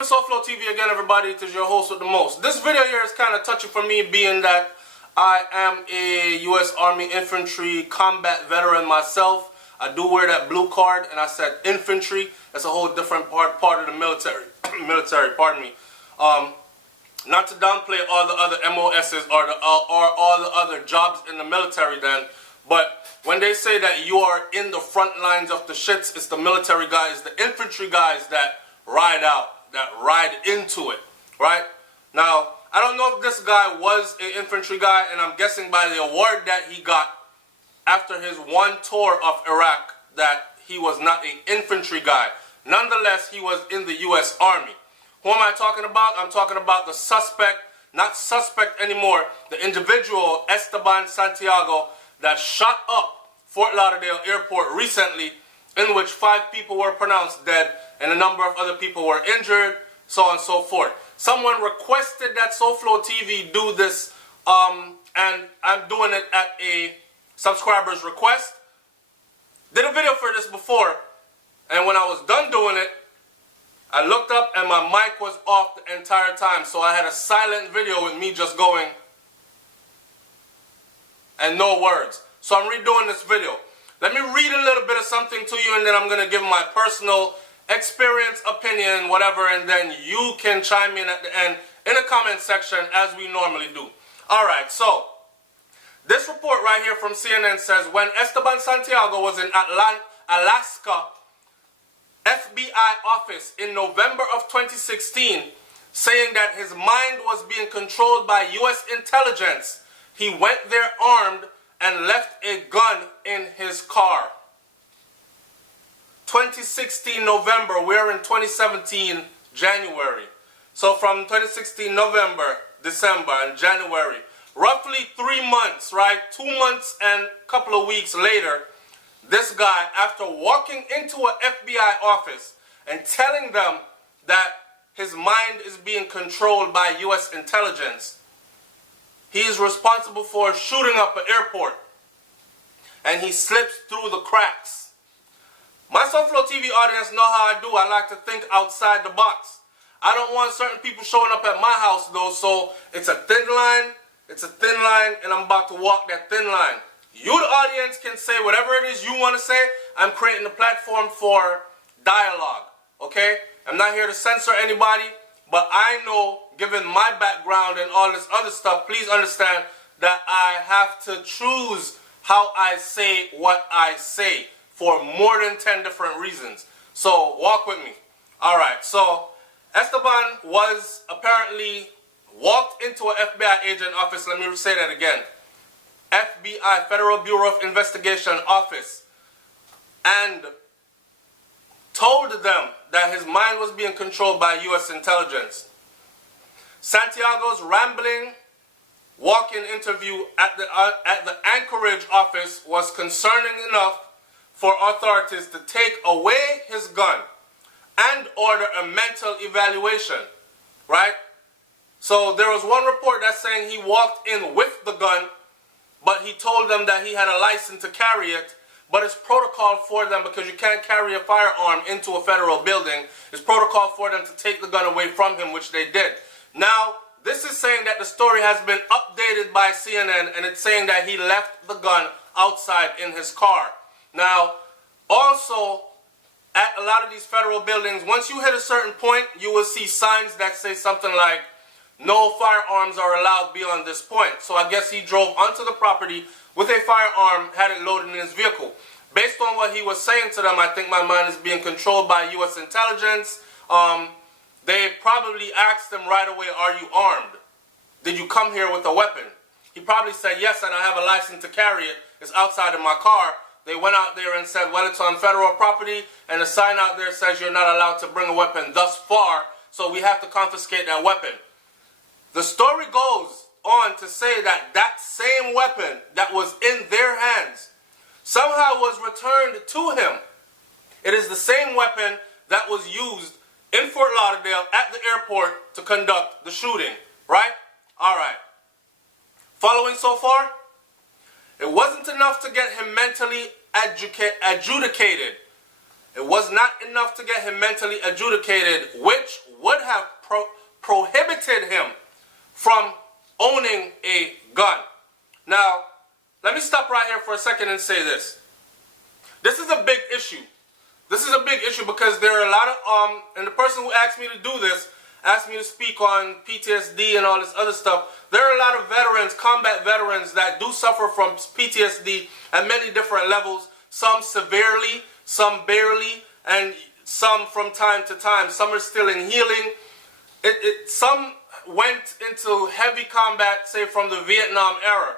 SouFLoTV again, everybody. It is your host with the most. This video here is kind of touchy for me, being that I am a U.S. Army infantry combat veteran myself. I do wear that blue card, and I said infantry. That's a whole different part of the military. Pardon me. Not to downplay all the other MOSs or all the other jobs in the military, then, but when they say that you are in the front lines of the shits, it's the military guys, the infantry guys that ride out, that ride into it, right? Now, I don't know if this guy was an infantry guy, and I'm guessing by the award that he got after his one tour of Iraq that he was not an infantry guy. Nonetheless, he was in the U.S. Army. Who am I talking about? I'm talking about the suspect, not suspect anymore, the individual Esteban Santiago that shot up Fort Lauderdale Airport recently, in which 5 people were pronounced dead and a number of other people were injured, so on and so forth. Someone requested that SouFLoTV do this, and I'm doing it at a subscriber's request. Did a video for this before, and when I was done doing it, I looked up and my mic was off the entire time, so I had a silent video with me just going and no words. So I'm redoing this video. Let me read a little bit of something to you, and then I'm going to give my personal experience, opinion, whatever, and then you can chime in at the end in the comment section as we normally do. Alright, so this report right here from CNN says, when Esteban Santiago was in Alaska FBI office in November of 2016, saying that his mind was being controlled by U.S. intelligence, he went there armed and left a gun in his car. 2016 November, we're in 2017 January. So from 2016 November, December, and January, roughly 3 months, right? 2 months and a couple of weeks later, this guy, after walking into an FBI office and telling them that his mind is being controlled by U.S. intelligence, he is responsible for shooting up an airport, and he slips through the cracks. My SouFLoTV audience know how I do. I like to think outside the box. I don't want certain people showing up at my house though, so it's a thin line, and I'm about to walk that thin line. You, the audience, can say whatever it is you want to say. I'm creating a platform for dialogue, okay? I'm not here to censor anybody, but I know, given my background and all this other stuff, please understand that I have to choose how I say what I say for more than 10 different reasons. So, walk with me. Alright, so Esteban was apparently walked into an FBI agent office. Let me say that again. FBI, Federal Bureau of Investigation office, and told them that his mind was being controlled by U.S. intelligence. Santiago's rambling walk-in interview at the Anchorage office was concerning enough for authorities to take away his gun and order a mental evaluation, right? So there was one report that's saying he walked in with the gun, but he told them that he had a license to carry it, but it's protocol for them, because you can't carry a firearm into a federal building, it's protocol for them to take the gun away from him, which they did. Now, this is saying that the story has been updated by CNN, and it's saying that he left the gun outside in his car. Now, also, at a lot of these federal buildings, once you hit a certain point, you will see signs that say something like, no firearms are allowed beyond this point. So I guess he drove onto the property with a firearm, had it loaded in his vehicle. Based on what he was saying to them, I think my mind is being controlled by U.S. intelligence. They probably asked him right away, are you armed? Did you come here with a weapon? He probably said, yes, and I have a license to carry it. It's outside of my car. They went out there and said, well, it's on federal property, and the sign out there says you're not allowed to bring a weapon thus far, so we have to confiscate that weapon. The story goes on to say that that same weapon that was in their hands somehow was returned to him. It is the same weapon that was used in Fort Lauderdale at the airport to conduct the shooting, right? Alright. Following so far? It wasn't enough to get him mentally adjudicated. It was not enough to get him mentally adjudicated, which would have prohibited him from owning a gun. Now, let me stop right here for a second and say this. This is a big issue. This is a big issue because there are a lot of, and the person who asked me to do this, asked me to speak on PTSD and all this other stuff. There are a lot of veterans, combat veterans, that do suffer from PTSD at many different levels. Some severely, some barely, and some from time to time. Some are still in healing. Some went into heavy combat, say from the Vietnam era,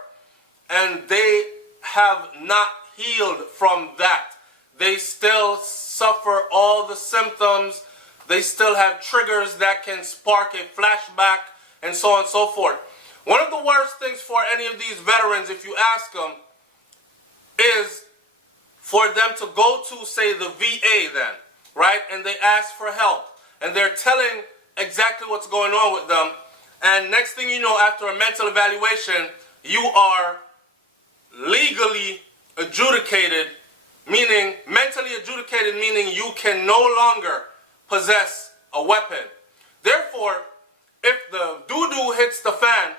and they have not healed from that. They still suffer all the symptoms. They still have triggers that can spark a flashback and so on and so forth. One of the worst things for any of these veterans, if you ask them, is for them to go to, say, the VA then, right? And they ask for help. And they're telling exactly what's going on with them. And next thing you know, after a mental evaluation, you are legally adjudicated, meaning mentally adjudicated, meaning you can no longer possess a weapon. Therefore, if the doo-doo hits the fan,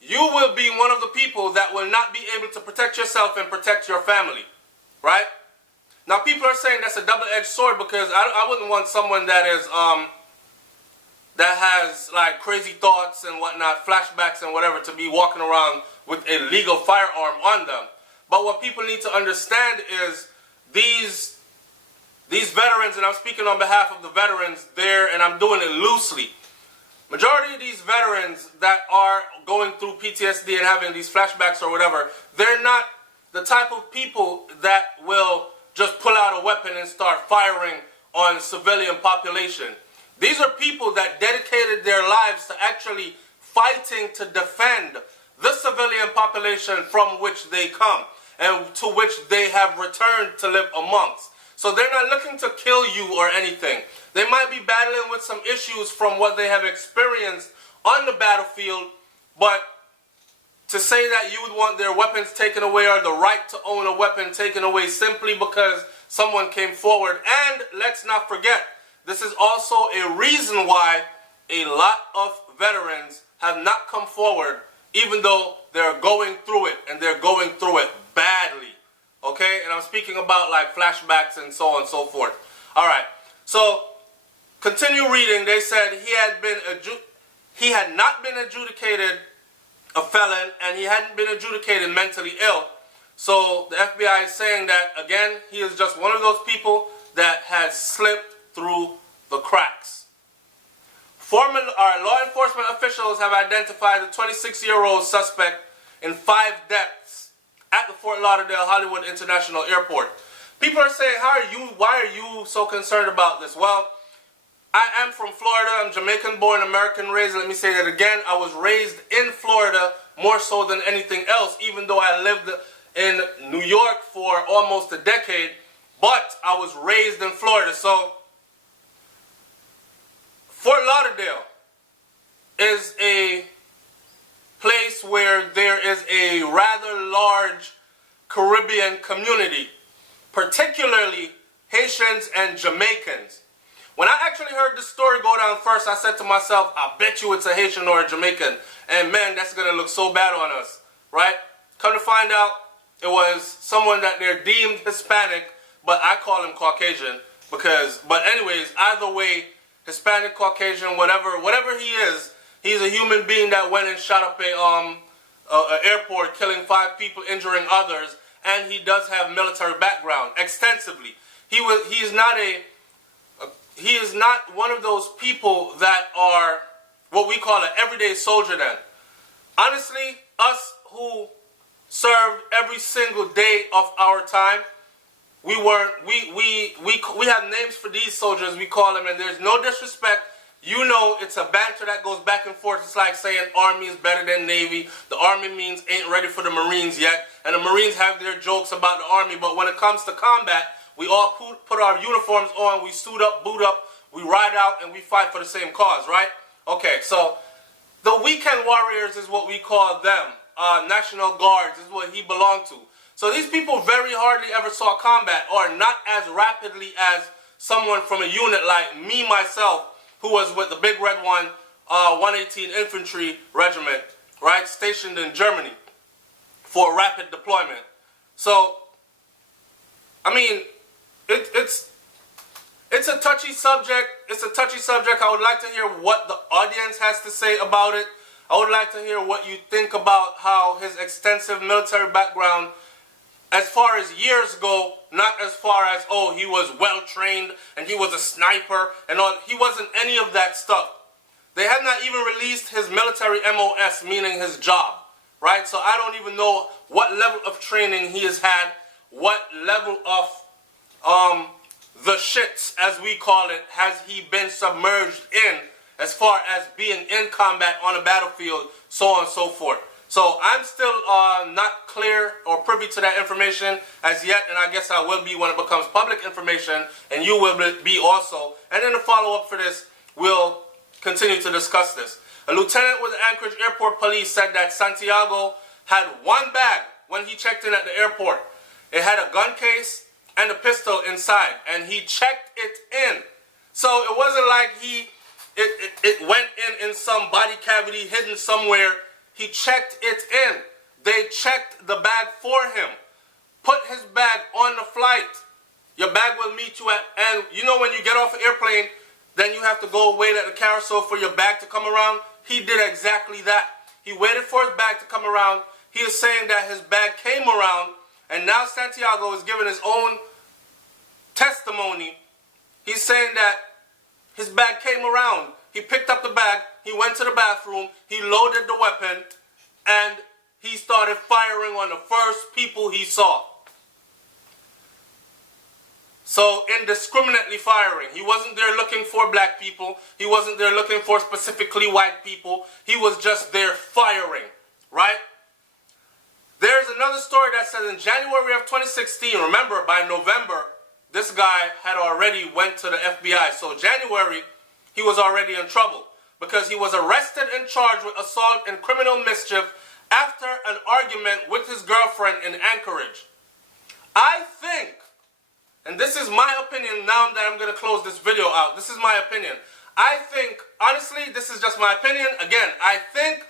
you will be one of the people that will not be able to protect yourself and protect your family, right? Now, people are saying that's a double-edged sword because I wouldn't want someone that is that has like crazy thoughts and whatnot, flashbacks and whatever, to be walking around with a legal firearm on them. But what people need to understand is these veterans, and I'm speaking on behalf of the veterans there, and I'm doing it loosely. Majority of these veterans that are going through PTSD and having these flashbacks or whatever, they're not the type of people that will just pull out a weapon and start firing on civilian population. These are people that dedicated their lives to actually fighting to defend the civilian population from which they come and to which they have returned to live amongst. So they're not looking to kill you or anything. They might be battling with some issues from what they have experienced on the battlefield, but to say that you would want their weapons taken away or the right to own a weapon taken away simply because someone came forward. And let's not forget, this is also a reason why a lot of veterans have not come forward, even though they're going through it, and they're going through it badly. Okay? And I'm speaking about like flashbacks and so on and so forth. Alright, so continue reading. They said he had not been adjudicated a felon, and he hadn't been adjudicated mentally ill. So the FBI is saying that, again, he is just one of those people that has slipped through the cracks. Law enforcement officials have identified the 26-year-old suspect in 5 deaths at the Fort Lauderdale Hollywood International Airport. People are saying, why are you so concerned about this? Well, I am from Florida. I'm Jamaican born, American raised. Let me say that again. I was raised in Florida more so than anything else, even though I lived in New York for almost a decade. But I was raised in Florida. So Fort Lauderdale is a place where there is a rather large Caribbean community, particularly Haitians and Jamaicans. When I actually heard this story go down first, I said to myself, I bet you it's a Haitian or a Jamaican. And man, that's going to look so bad on us, right? Come to find out, it was someone that they're deemed Hispanic, but I call him Caucasian because, but anyways, either way, Hispanic, Caucasian, whatever he is, he's a human being that went and shot up a airport, killing 5 people, injuring others, and he does have military background extensively. He is not one of those people that are what we call an everyday soldier then. Honestly, us who served every single day of our time, we have names for these soldiers, we call them, and there's no disrespect. You know, it's a banter that goes back and forth. It's like saying Army is better than Navy. The Army means ain't ready for the Marines yet. And the Marines have their jokes about the Army. But when it comes to combat, we all put our uniforms on. We suit up, boot up. We ride out and we fight for the same cause, right? Okay, so the weekend warriors is what we call them. National Guards is what he belonged to. So these people very hardly ever saw combat, or not as rapidly as someone from a unit like me, myself, who was with the Big Red One, 118 Infantry Regiment, right, stationed in Germany for rapid deployment. So, I mean, it's a touchy subject. It's a touchy subject. I would like to hear what the audience has to say about it. I would like to hear what you think about how his extensive military background, as far as years go, not as far as, oh, he was well trained and he was a sniper and all. He wasn't any of that stuff. They have not even released his military MOS, meaning his job, right? So I don't even know what level of training he has had, what level of the shits, as we call it, has he been submerged in, as far as being in combat on a battlefield, so on and so forth. So I'm still not clear or privy to that information as yet, and I guess I will be when it becomes public information, and you will be also. And in the follow-up for this, we'll continue to discuss this. A lieutenant with the Anchorage Airport Police said that Santiago had one bag when he checked in at the airport. It had a gun case and a pistol inside, and he checked it in. So it wasn't like it went in some body cavity hidden somewhere. He checked it in. They checked the bag for him. Put his bag on the flight. Your bag will meet you at, and you know when you get off an airplane, then you have to go wait at the carousel for your bag to come around. He did exactly that. He waited for his bag to come around. He is saying that his bag came around, and now Santiago is giving his own testimony. He's saying that his bag came around. He picked up the bag, he went to the bathroom, he loaded the weapon, and he started firing on the first people he saw. So, indiscriminately firing. He wasn't there looking for black people. He wasn't there looking for specifically white people. He was just there firing, right? There's another story that says in January of 2016, remember, by November, this guy had already went to the FBI. So January, he was already in trouble because he was arrested and charged with assault and criminal mischief after an argument with his girlfriend in Anchorage. I think, and this is my opinion now that I'm going to close this video out, this is my opinion. I think, honestly, this is just my opinion. Again, I think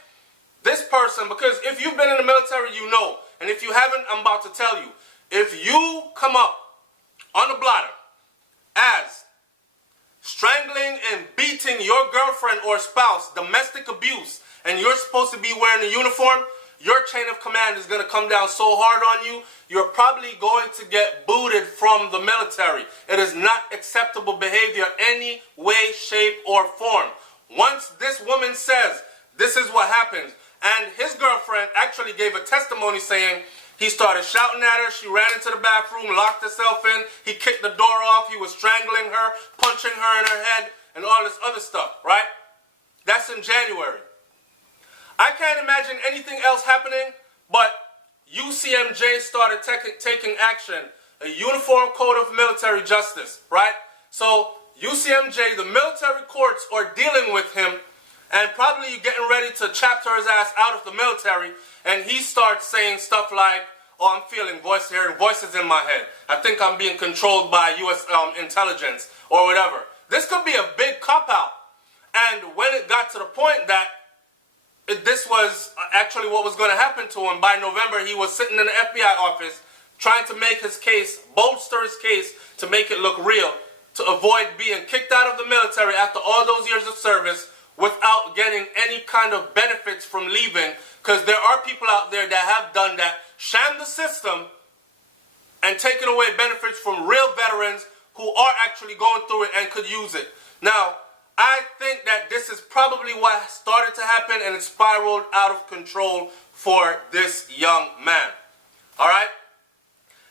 this person, because if you've been in the military, you know, and if you haven't, I'm about to tell you. If you come up on the blotter as strangling and beating your girlfriend or spouse, domestic abuse, and you're supposed to be wearing a uniform, your chain of command is going to come down so hard on you, you're probably going to get booted from the military. It is not acceptable behavior any way, shape, or form. Once this woman says, this is what happens, and his girlfriend actually gave a testimony saying, he started shouting at her, she ran into the bathroom, locked herself in, he kicked the door off, he was strangling her, punching her in her head, and all this other stuff, right? That's in January. I can't imagine anything else happening, but UCMJ started taking action, a Uniform Code of Military Justice, right? So UCMJ, the military courts are dealing with him, and probably getting ready to chapter his ass out of the military, and he starts saying stuff like, oh, I'm hearing voices in my head. I think I'm being controlled by U.S. intelligence or whatever. This could be a big cop-out. And when it got to the point that this was actually what was going to happen to him, by November he was sitting in the FBI office trying to make his case, bolster his case to make it look real, to avoid being kicked out of the military after all those years of service without getting any kind of benefits from leaving, because there are people out there that have done that, shammed the system, and taken away benefits from real veterans who are actually going through it and could use it. Now, I think that this is probably what started to happen, and it spiraled out of control for this young man. Alright?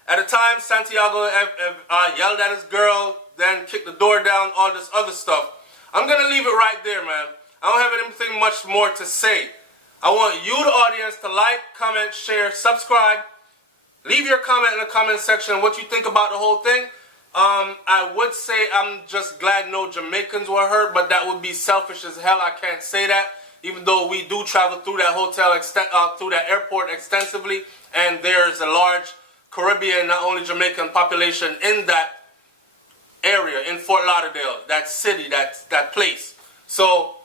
At the time, Santiago yelled at his girl, then kicked the door down, all this other stuff. I'm going to leave it right there, man. I don't have anything much more to say. I want you, the audience, to like, comment, share, subscribe. Leave your comment in the comment section what you think about the whole thing. I would say I'm just glad no Jamaicans were hurt, but that would be selfish as hell. I can't say that, even though we do travel through that hotel, through that airport extensively, and there's a large Caribbean, not only Jamaican population in that area in Fort Lauderdale, that city, that place. So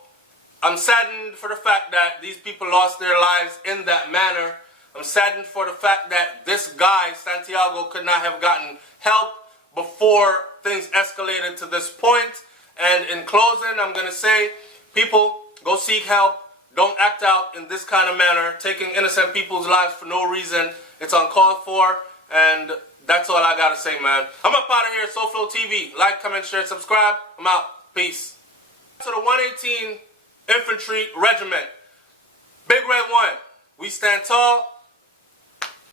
I'm saddened for the fact that these people lost their lives in that manner. I'm saddened for the fact that this guy, Santiago, could not have gotten help before things escalated to this point. And in closing, I'm going to say, people, go seek help. Don't act out in this kind of manner, taking innocent people's lives for no reason. It's uncalled for, and that's all I got to say, man. I'm up out of here, SouFLoTV. Like, comment, share, subscribe. I'm out. Peace. To the 118 Infantry Regiment. Big Red 1. We stand tall.